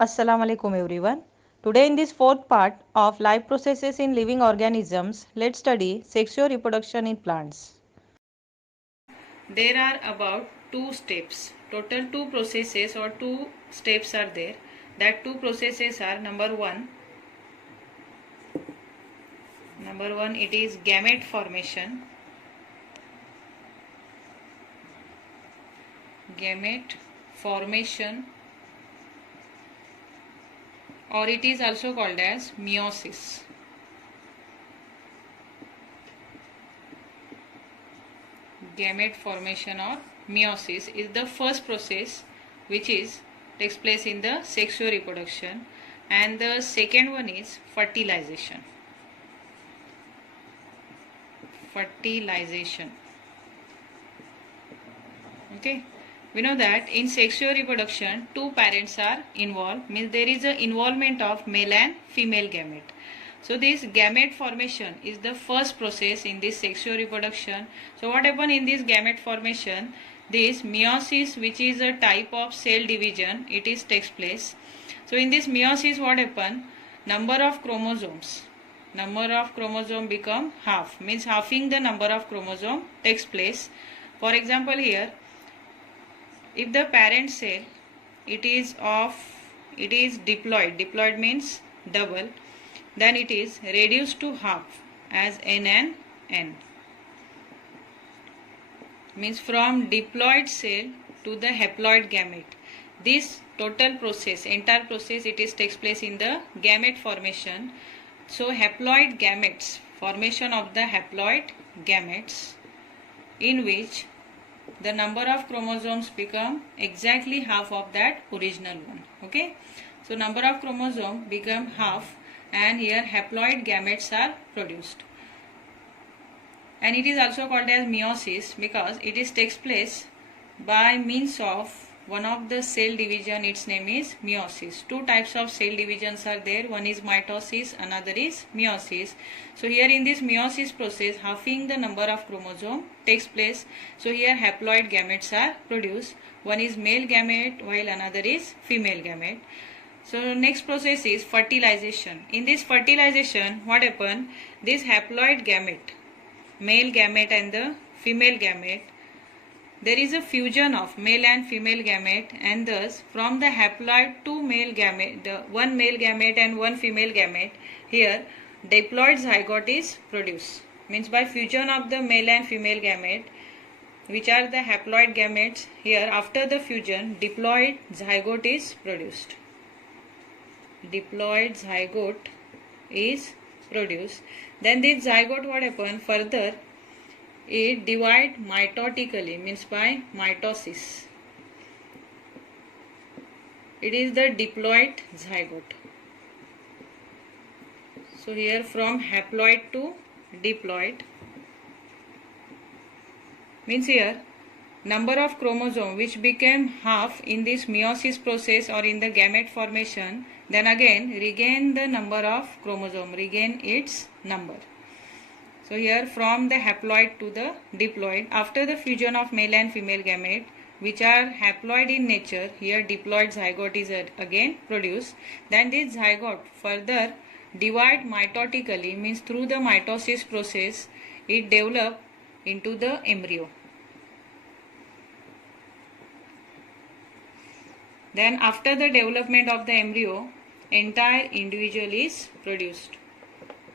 Assalamu alaikum everyone. Today in this fourth part of life processes in living organisms, let's study sexual reproduction in plants. There are about two steps. Total two processes or two steps are there. That two processes are number one it is gamete formation. Gamete formation, or it is also called as meiosis. Gamete formation or meiosis is the first process which takes place in the sexual reproduction, and the second one is fertilization. Okay, we know that in sexual reproduction two parents are involved, means there is a involvement of male and female gamete. So this gamete formation is the first process in this sexual reproduction. So what happens in this gamete formation? This meiosis, which is a type of cell division, takes place. So in this meiosis what happens? Number of chromosomes become half, means halving the number of chromosome takes place. For example, here if the parent cell it is diploid means double, then it is reduced to half as n and n, means from diploid cell to the haploid gamete. This total process, entire process, takes place in the gamete formation. So haploid gametes, formation of the haploid gametes, in which the number of chromosomes become exactly half of that original one. Okay, so number of chromosomes become half, and here haploid gametes are produced. And it is also called as meiosis because takes place by means of one of the cell division. Its name is meiosis. Two types of cell divisions are there. One is mitosis, another is meiosis. So here in this meiosis process, halving the number of chromosome takes place. So here haploid gametes are produced. One is male gamete while another is female gamete. So next process is fertilization. In this fertilization, what happens? This haploid gamete, male gamete and the female gamete, there is a fusion of male and female gamete, and thus from the haploid two male gamete, one male gamete and one female gamete, here diploid zygote is produced. Means by fusion of the male and female gamete, which are the haploid gametes, here after the fusion diploid zygote is produced. Diploid zygote is produced. Then this zygote what happen? Further it divide mitotically, means by mitosis. It is the diploid zygote. So here from haploid to diploid, means here number of chromosome which became half in this meiosis process or in the gamete formation, then again regain the number of chromosome, regain its number. So here from the haploid to the diploid, after the fusion of male and female gamete, which are haploid in nature, here diploid zygote is again produced. Then this zygote further divide mitotically, means through the mitosis process it develop into the embryo. Then after the development of the embryo, entire individual is produced.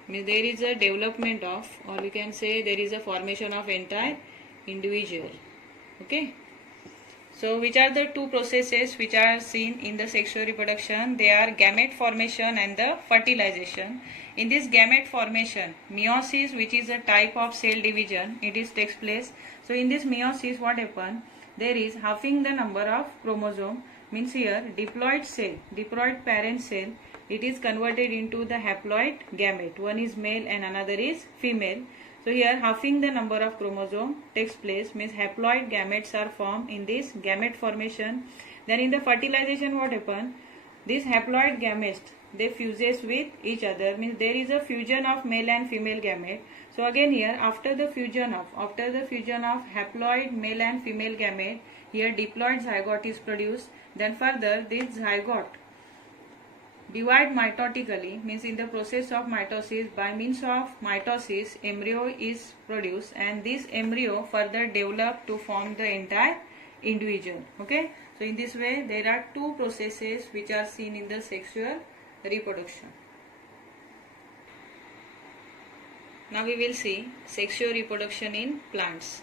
Means there is a development of, or we can say there is a formation of entire individual. Okay, so which are the two processes which are seen in the sexual reproduction? They are gamete formation and the fertilization. In this gamete formation, meiosis, which is a type of cell division, takes place. So in this meiosis what happens? There is halving the number of chromosome, means here diploid cell, diploid parent cell, it is converted into the haploid gamete. One is male and another is female. So here halving the number of chromosome takes place, means haploid gametes are formed in this gamete formation. Then in the fertilization what happens? These haploid gametes, they fuses with each other, means there is a fusion of male and female gamete. So again here after the fusion of haploid male and female gamete, here diploid zygote is produced. Then further this zygote divide mitotically means in the process of mitosis. By means of mitosis, embryo is produced and this embryo further develop to form the entire individual. Okay, so in this way there are two processes which are seen in the sexual reproduction. Now we will see sexual reproduction in plants.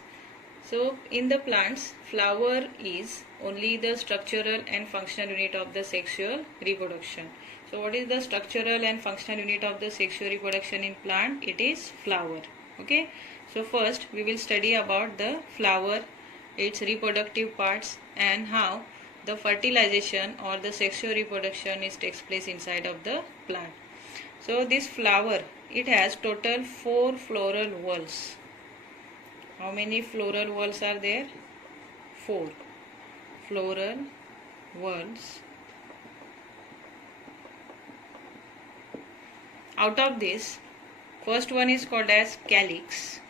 So in the plants, flower is only the structural and functional unit of the sexual reproduction. So what is the structural and functional unit of the sexual reproduction in plant? It is flower. Okay. So first we will study about the flower, its reproductive parts, and how the fertilization or the sexual reproduction takes place inside of the plant. So this flower, it has total 4 floral whorls. How many floral whorls are there? 4 floral whorls. Out of this, first one is called as calyx.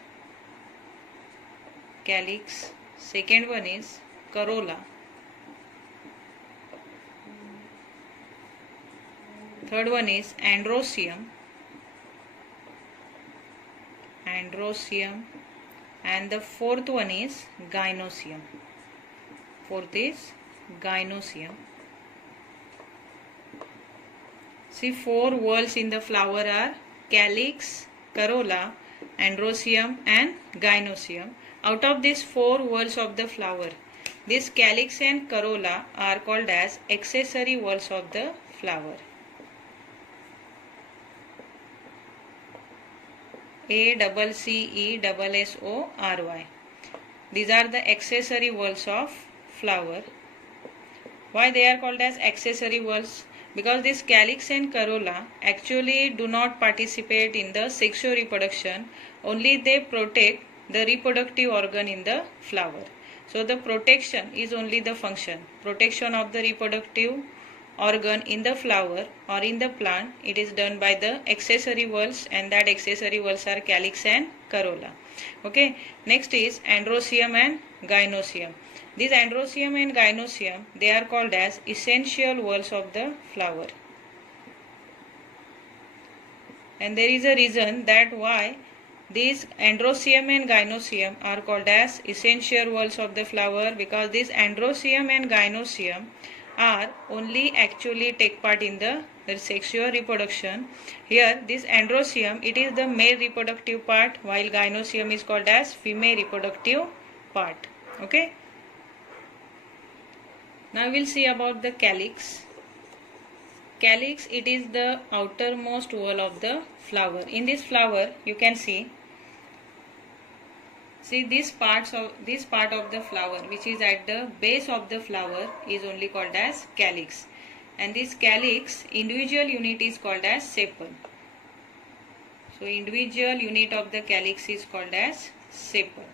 Calyx. Second one is corolla. Third one is androecium. Androecium. And the fourth one is gynoecium. Fourth is gynoecium. See, 4 whorls in the flower are calyx, corolla, androecium and gynoecium. Out of these 4 whorls of the flower, this calyx and corolla are called as accessory whorls of the flower. ACCESSORY. These are the accessory whorls of flower. Why they are called as accessory whorls? Because this calyx and corolla actually do not participate in the sexual reproduction, only they protect the reproductive organ in the flower. So the protection is only the function. Protection of the reproductive organ in the flower or in the plant, it is done by the accessory whorls, and that accessory whorls are calyx and corolla. Okay, next is androecium and gynoecium. These androecium and gynoecium, they are called as essential whorls of the flower. And there is a reason that why these androecium and gynoecium are called as essential whorls of the flower, because this androecium and gynoecium are only actually take part in the sexual reproduction. Here this androecium, it is the male reproductive part, while gynoecium is called as female reproductive part. Okay. Now we will see about the calyx. Calyx, it is the outermost wall of the flower. In this flower you can see this part of the flower which is at the base of the flower is only called as calyx, and this calyx individual unit is called as sepal. So individual unit of the calyx is called as sepal,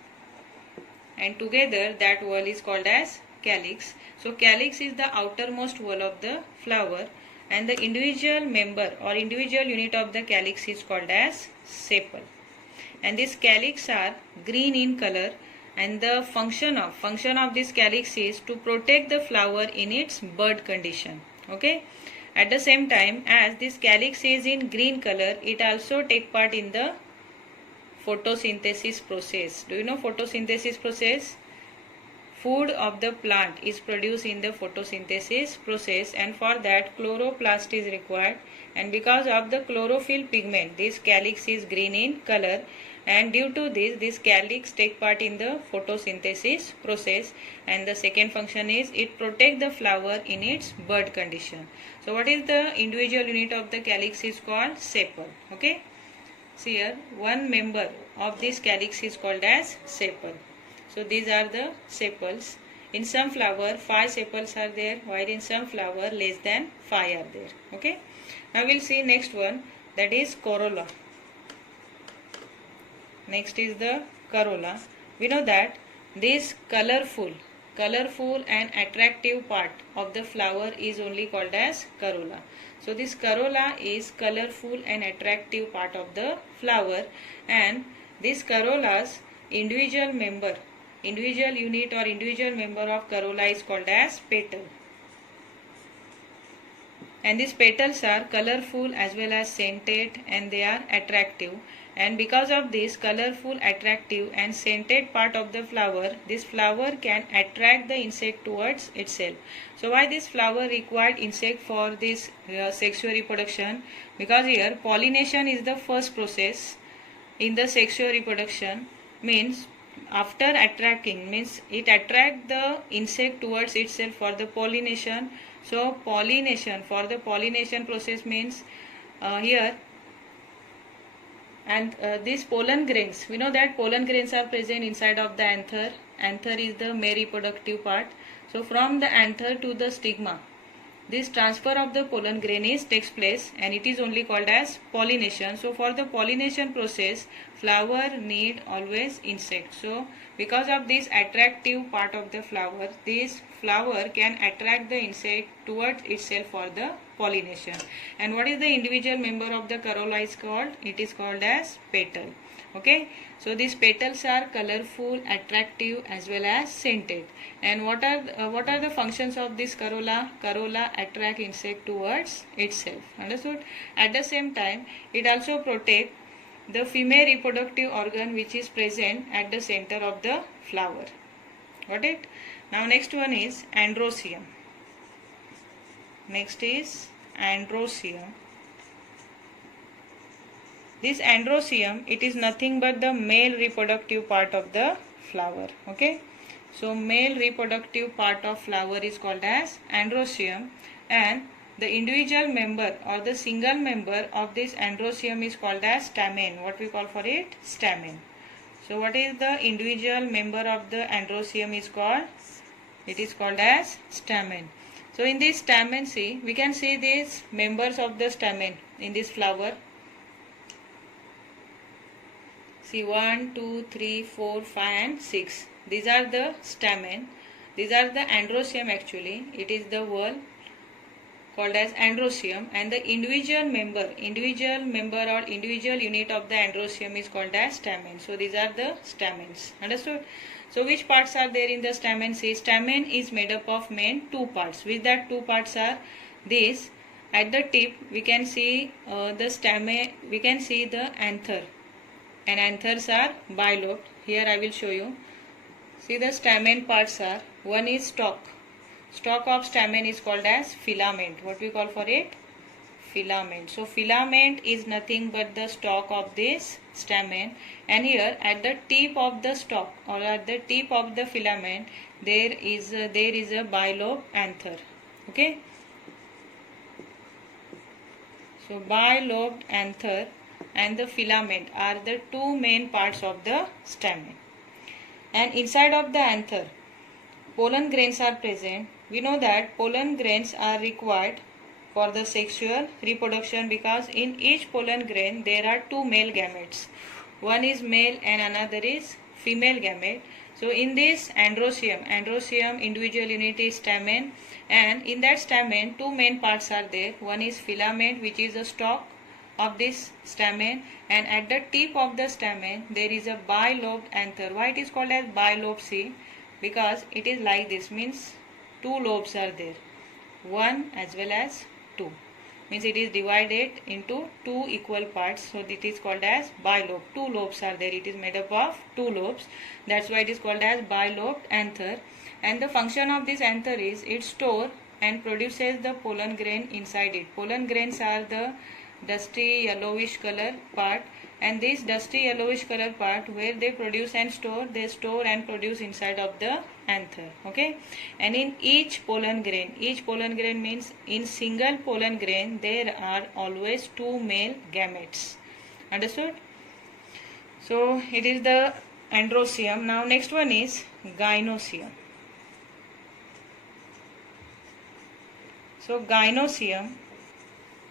and together that wall is called as calyx. So calyx is the outermost wall of the flower, and the individual member or individual unit of the calyx is called as sepal. And these calyx are green in color, and the function of this calyx is to protect the flower in its bud condition. Okay. At the same time, as this calyx is in green color, it also take part in the photosynthesis process. Do you know photosynthesis process? Food of the plant is produced in the photosynthesis process, and for that chloroplast is required, and because of the chlorophyll pigment, this calyx is green in color, and due to this calyx take part in the photosynthesis process, and the second function is it protect the flower in its bud condition. So what is the individual unit of the calyx is called sepal. Okay. See here, one member of this calyx is called as sepal. So these are the sepals. In some flower 5 sepals are there, while in some flower less than 5 are there. Okay. Now we will see next one, that is corolla. Next is the corolla. We know that this colorful and attractive part of the flower is only called as corolla. So this corolla is colorful and attractive part of the flower, and this corolla's individual unit or individual member of corolla is called as petal. and these petals are colorful as well as scented, and they are attractive. And because of this colorful, attractive and scented part of the flower, this flower can attract the insect towards itself. So why this flower required insect for this sexual reproduction? Because here pollination is the first process in the sexual reproduction. Means after attracting, means it attract the insect towards itself for the pollination. So pollination, for the pollination process means here, and these pollen grains, we know that pollen grains are present inside of the anther. Anther is the male reproductive part. So from the anther to the stigma, this transfer of the pollen grain takes place, and it is only called as pollination. So for the pollination process, flower need always insect. So because of this attractive part of the flower, this flower can attract the insect towards itself for the pollination. And what is the individual member of the corolla is called? It is called as petal. Okay, so these petals are colorful, attractive as well as scented. And what are the functions of this corolla? Corolla attract insect towards itself. Understood? At the same time, it also protect the female reproductive organ which is present at the center of the flower. Got it? Now next one is androecium. Next is androecium. This androecium, it is nothing but the male reproductive part of the flower. Okay, so male reproductive part of flower is called as androecium, and the individual member or the single member of this androecium is called as stamen. What we call for it? Stamen. So what is the individual member of the androecium is called? It is called as stamen. So in this stamen, see, we can see these members of the stamen in this flower. See 1, 2, 3, 4, 5 and 6. These are the stamen. These are the androecium actually. It is the wall called as androecium, and the individual member or individual unit of the androecium is called as stamen. So these are the stamens. Understood? So which parts are there in the stamen? See, stamen is made up of main two parts. With that two parts are this. At the tip we can see the stamen, we can see the anther, and anthers are bilobed. Here I will show you. See, the stamen parts are, one is stalk. Stalk of stamen is called as filament. What we call for it? Filament. So filament is nothing but the stalk of this stamen, and here at the tip of the stalk or at the tip of the filament there is a bilobe anther. Okay. So bilobed anther and the filament are the two main parts of the stamen. And inside of the anther, pollen grains are present. We know that pollen grains are required for the sexual reproduction because in each pollen grain there are two male gametes. One is male and another is female gamete. So in this androecium individual unit is stamen, and in that stamen two main parts are there. One is filament, which is a stalk of this stamen, and at the tip of the stamen there is a bilobed anther. Why it is called as bilobe? See, because it is like this, means two lobes are there, one as well as two, means it is divided into two equal parts. So it is called as bilobe. Two lobes are there, it is made up of two lobes. That's why it is called as bilobed anther. And the function of this anther is it stores and produces the pollen grain inside it. Pollen grains are the dusty yellowish color part, and this dusty yellowish color part where they produce and store, they store and produce inside of the anther. Okay, and in each pollen grain means in single pollen grain there are always two male gametes. Understood? So it is the androecium. Now next one is gynoecium. So gynoecium,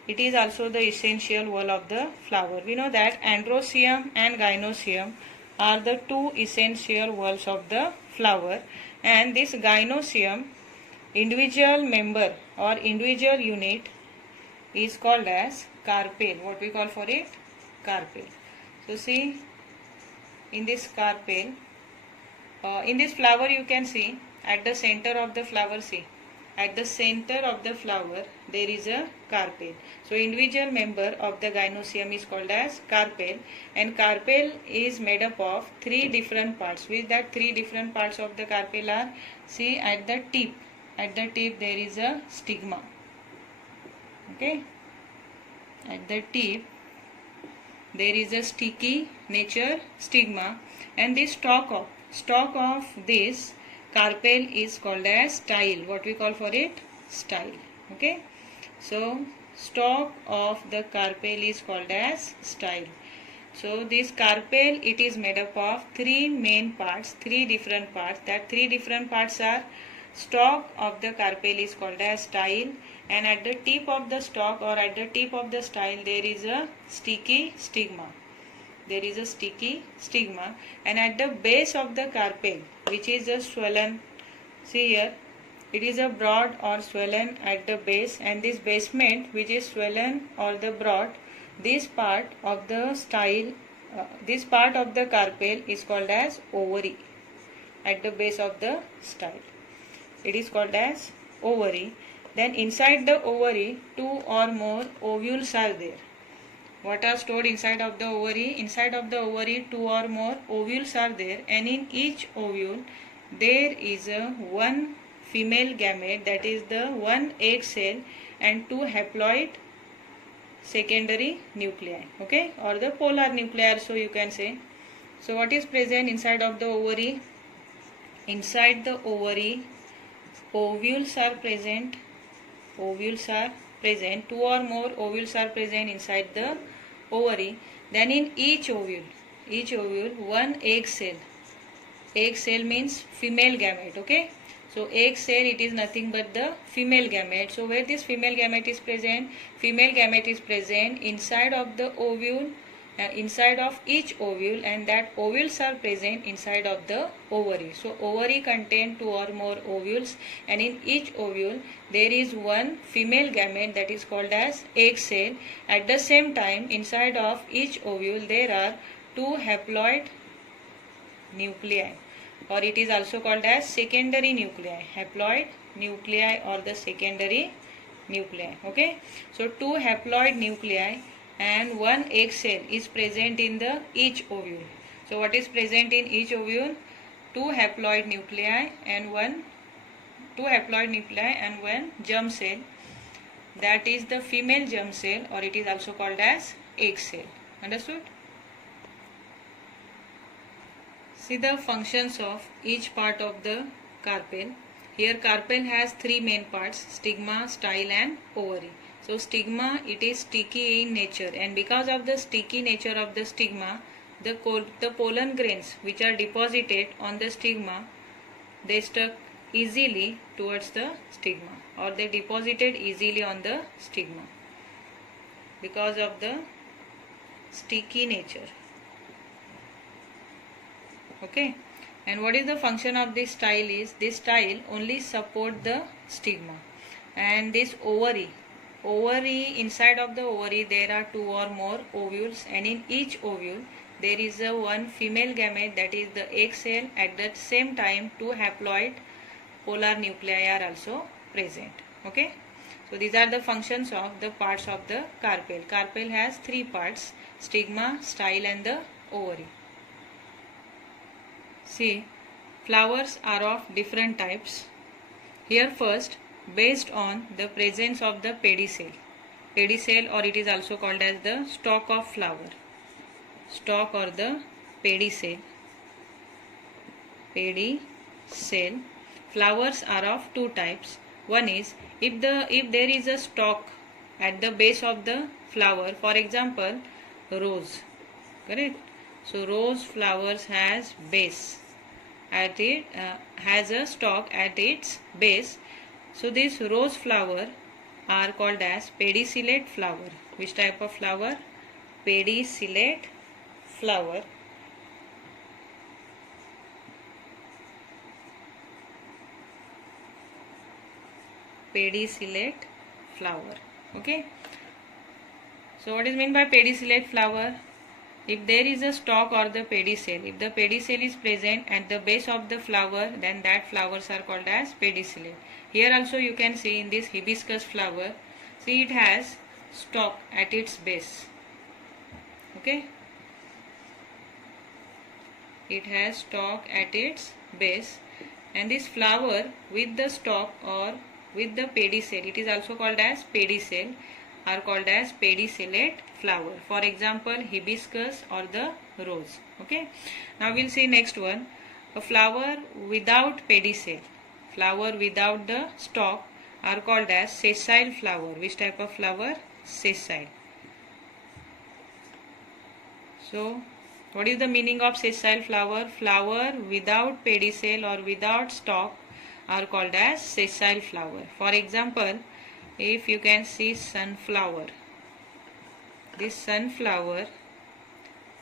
it is also the essential wall of the flower. We know that androecium and gynoecium are the two essential walls of the flower, and this gynoecium individual member or individual unit is called as carpel. What we call for it? Carpel. So see, in this carpel, in this flower you can see at the center of the flower, see, at the center of the flower there is a carpel. So individual member of the gynoecium is called as carpel, and carpel is made up of three different parts. With that three different parts of the carpel are, see at the tip there is a stigma. Okay, at the tip there is a sticky nature stigma, and the stalk of this carpel is called as style. What we call for it? Style. Okay, so stalk of the carpel is called as style. So this carpel, it is made up of three main parts, three different parts. That three different parts are, stalk of the carpel is called as style, and at the tip of the stalk or at the tip of the style there is a sticky stigma. There is a sticky stigma, and at the base of the carpel, which is a swollen, see here, it is a broad or swollen at the base, and this basement which is swollen or the broad, this part of the style, this part of the carpel is called as ovary. At the base of the style, it is called as ovary. Then inside the ovary, two or more ovules are there. What are stored inside of the ovary? Inside of the ovary, two or more ovules are there, and in each ovule there is a one female gamete, that is the one egg cell, and two haploid secondary nuclei. Okay, or the polar nuclei, so you can say. So what is present inside of the ovary? Inside the ovary, ovules are present. Ovules are present. Two or more ovules are present inside the ovary. Then in each ovule, one egg cell. Egg cell means female gamete. Okay, so egg cell, it is nothing but the female gamete. So where this female gamete is present? Female gamete is present inside of the ovule, inside of each ovule, and that ovules are present inside of the ovary. So ovary contain two or more ovules, and in each ovule there is one female gamete, that is called as egg cell. At the same time, inside of each ovule there are two haploid nuclei, or it is also called as secondary nuclei. Haploid nuclei or the secondary nuclei. Okay, so two haploid nuclei and one egg cell is present in the each ovule. So what is present in each ovule? Two haploid nuclei and one germ cell, that is the female germ cell, or it is also called as egg cell. Understood? See the functions of each part of the carpel. Here carpel has three main parts: stigma, style and ovary. So stigma, it is sticky in nature, and because of the sticky nature of the stigma, the pollen grains which are deposited on the stigma, they stuck easily towards the stigma, or they deposited easily on the stigma because of the sticky nature. Okay, and what is the function of this style is, this style only support the stigma, and this ovary, inside of the ovary there are two or more ovules, and in each ovule there is a one female gamete, that is the egg cell. At the same time, two haploid polar nuclei are also present. Okay, so these are the functions of the parts of the carpel. Carpel has three parts: stigma, style and the ovary. See, flowers are of different types. Here first, based on the presence of the pedicel, or it is also called as the stalk of flower, stalk or the pedicel. Flowers are of two types. One is, if there is a stalk at the base of the flower, for example rose, correct? So rose flowers has base, at it has a stalk at its base. So this rose flower are called as pedicellate flower. Which type of flower? Pedicellate flower. Pedicellate flower. Okay, so what is meant by pedicellate flower? if there is a stalk or the pedicel, if the pedicel is present at the base of the flower, then that flowers are called as pedicellate. Here also you can see in this hibiscus flower, see it has stalk at its base. Okay, it has stalk at its base, and this flower with the stalk or with the pedicel, it is also called as pedicel, are called as pedicellate flower. For example, hibiscus or the rose. Okay, now we'll see next one, a flower without pedicel, flower without the stalk are called as sessile flower. Which type of flower? Sessile. So what is the meaning of sessile flower? Flower without pedicel or without stalk are called as sessile flower. For example, if you can see sunflower, this sunflower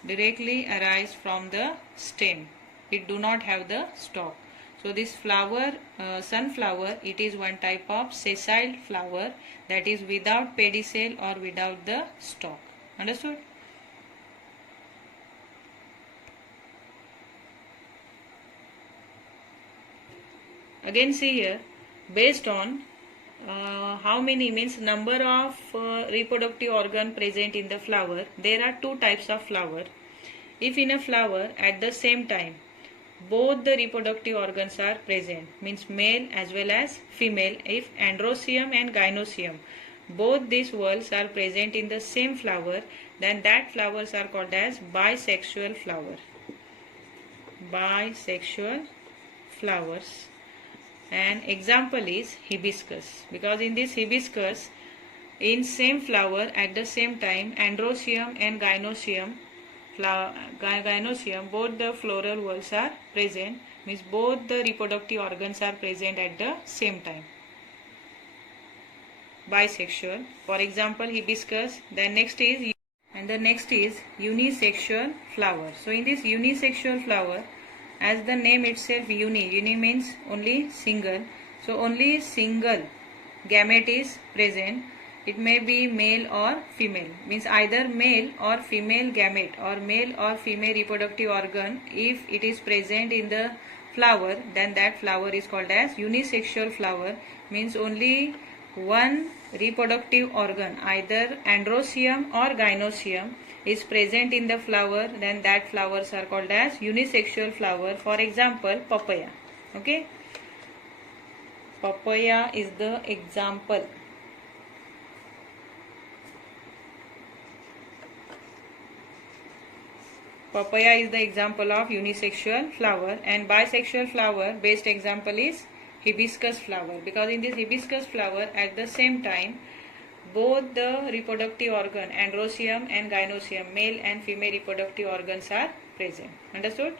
directly arises from the stem, it do not have the stalk. So this flower, sunflower, it is one type of sessile flower, that is without pedicel or without the stalk. Understood? Again see here, based on how many, means number of reproductive organ present in the flower, there are two types of flower. If in a flower at the same time both the reproductive organs are present, means male as well as female, if androecium and gynoecium, both these whorls are present in the same flower, then that flowers are called as bisexual flower. Bisexual flowers. An example is hibiscus, because in this hibiscus, in same flower at the same time, androecium and gynoecium, both the floral whorls are present, means both the reproductive organs are present at the same time. Bisexual. For example, hibiscus. Then next is, and the next is unisexual flower. So in this unisexual flower, as the name itself, uni means only single, so only single gamete is present. It may be male or female, means either male or female gamete or male or female reproductive organ, if it is present in the flower, then that flower is called as unisexual flower, means only one reproductive organ, either androecium or gynoecium, is present in the flower, then that flowers are called as unisexual flower. For example, papaya. Okay, papaya is the example. Papaya is the example of unisexual flower, and bisexual flower best example is hibiscus flower, because in this hibiscus flower at the same time both the reproductive organ, androecium and gynoecium, male and female reproductive organs are present. Understood?